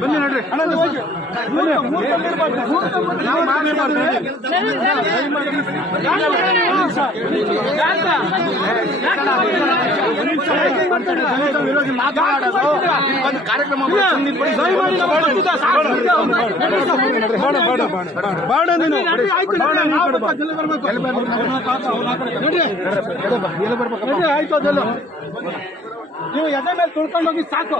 ಬನ್ನಿ ನೋಡ್ರಿ ವಿರೋಧಿ ಮಾತಾಡೋದು ಒಂದು ಕಾರ್ಯಕ್ರಮ ಆಯ್ತು ಅದೆಲ್ಲ ನೀವು ಎದೆ ಮೇಲೆ ತುಳ್ಕೊಂಡು ಹೋಗಿ ಸಾಕು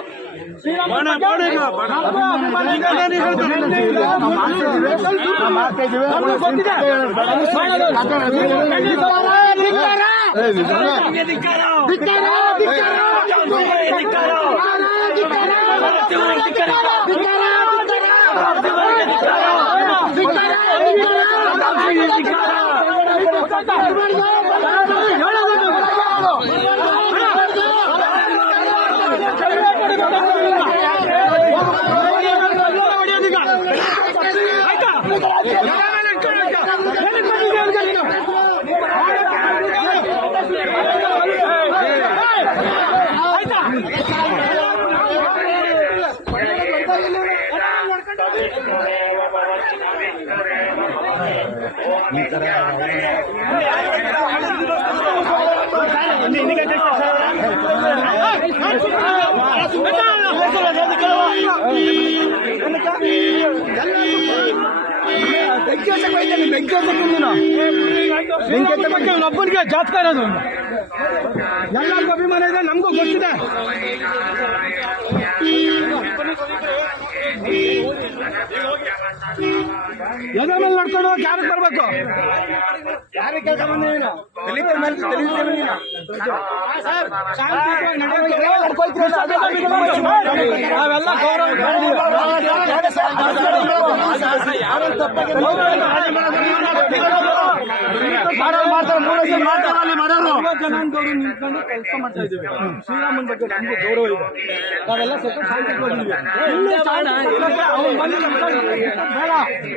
ಒಬ್ಬನಿಗೆ ಜಾತಕ ಇರೋದು ಎಲ್ಲರಿಗೂ ಅಭಿಮಾನ ಇದೆ, ನಮಗೂ ಗೊತ್ತಿದೆ. ಎದೆ ಮೇಲೆ ನಡ್ಕೊಂಡು ಹೋಗಿ ಯಾರಿಗೆ ಬರ್ಬೇಕು? ಯಾರಿಗೆ ಕೆಲಸ ಬಂದಿದ್ದೀನ ನಾವೆಲ್ಲ ಗೌರವ ಜನಾಂಗದವರು ನಿಂತ್ಕೊಂಡು ಕೆಲಸ ಮಾಡ್ತಾ ಇದ್ದೀವಿ. ಶ್ರೀರಾಮನ್ ಬಗ್ಗೆ ನಮಗೂ ಗೌರವ ಇದೆ. ನಾವೆಲ್ಲ ಸ್ವಲ್ಪ ಶಾಂತಿ ಬೇಡ